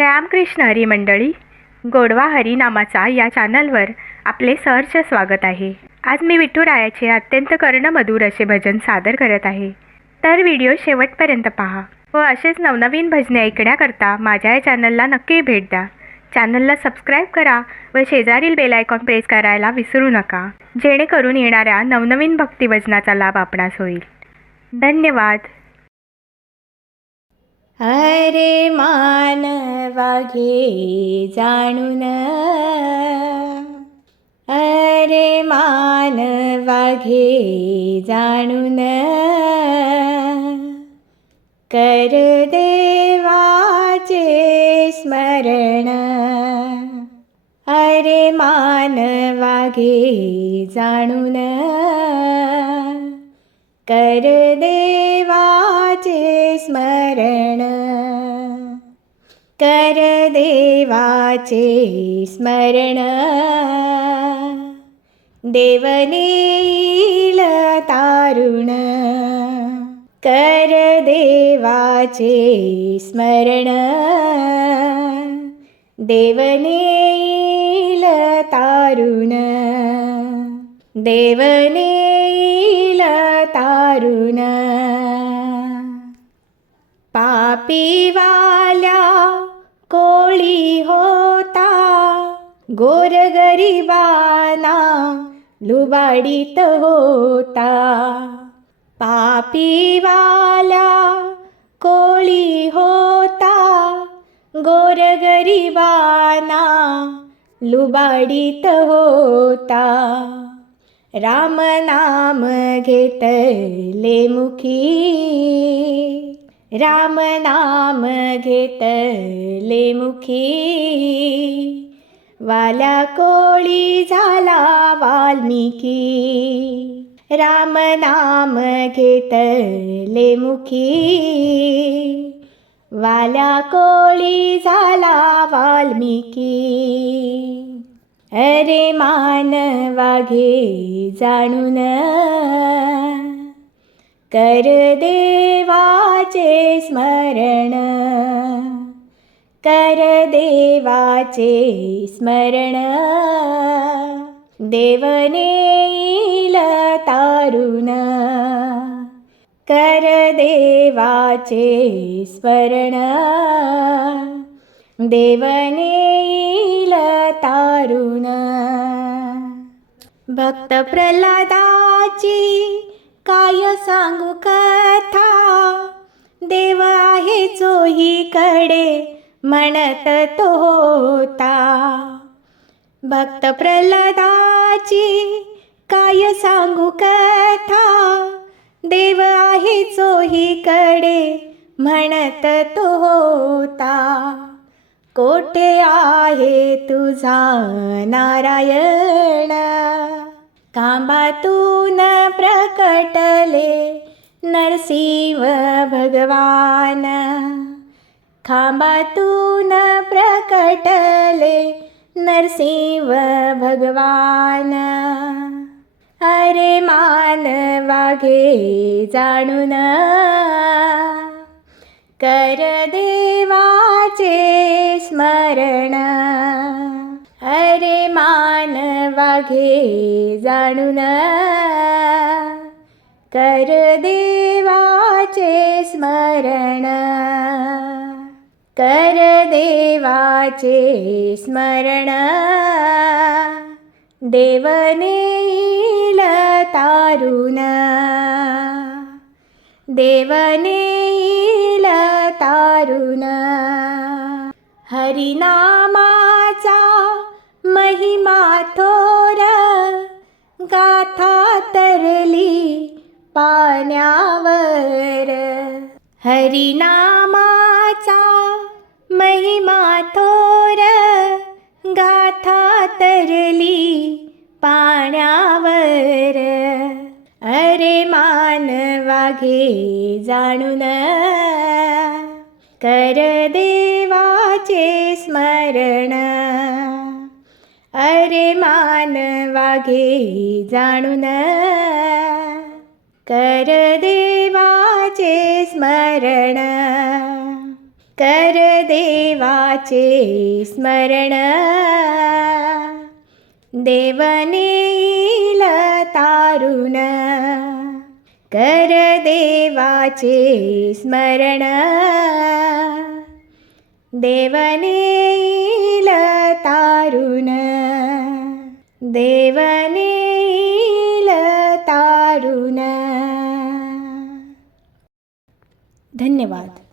रामकृष्ण हरी मंडळी, गोडवा हरी नामाचा या चॅनलवर आपले सहर्ष स्वागत आहे. आज मी विठुरायाचे अत्यंत कर्णमधुर असे भजन सादर करत आहे. तर व्हिडिओ शेवटपर्यंत पहा व असेच नवनवीन भजने ऐकण्याकरता माझ्या या चॅनलला नक्की भेट द्या. चॅनलला सबस्क्राईब करा व शेजारील बेल आयकॉन प्रेस करायला विसरू नका, जेणेकरून येणाऱ्या नवनवीन भक्तिभजनाचा लाभ आपणास होईल. धन्यवाद. अरे मानवा घे जाणून, अरे मानवा घे जाणून, कर देवाचे स्मरण. अरे मानवा घे जाणून, कर देवाचे स्मरण. कर देवाचे स्मरण, देव नेईल तारुण. कर देवाचे स्मरण, देव नेईल तारुण. देव नेईल तारुण. पापीवाल्या कोळी होता, गोरगरिबांना लुबाडीत होता. पापीवाल्या कोळी होता, गोरगरिबांना लुबाडीत होता. राम नाम घेतले मुखी, राम नाम घेतले मुखी. वाल्या कोळी झाला वाल्मिकी. राम नाम घेतले मुखी, वाल्या कोळी झाला वाल्मिकी. अरे मानवा घे जाणून, कर देवाचे स्मरण. कर देवाचे स्मरण, देव नेईल तारुण. कर देवाचे स्मरण, देव नेईल तारुण. भक्त प्रल्हादाची काय सांगू कथा, देव आहे चोहीकडे म्हणत तो होता. भक्त प्रल्हादाची काय सांगू कथा, देव आहे चोहीकडे म्हणत तो होता. कोठे आहे तुझा नारायण, खांबातून प्रकटले नरसिंह भगवान. खांबातून प्रकटले नरसिंह भगवान. अरे मानवा घे जाणून, कर देवाचे स्मरण. अरे मानवा घे जाणून, कर देवाचे स्मरण. कर देवाचे स्मरण, देव नेईल तारुण. देव नेईल तारुण. हरिनामाचा महिमा थोर, गाथा तरली पाण्यावर. हरिनामाचा महिमा थोर, गाथा तरली पाण्यावर. अरे मानवा घे जाणून, कर देवाचे स्मरण. अरे मानवा घे जाणून, कर देवाचे स्मरण. कर देवाचे स्मरण, देवने येईल तारुण. कर देवाचे स्मरण, देवने येईल तारुण. देवने येईल तारुण. धन्यवाद.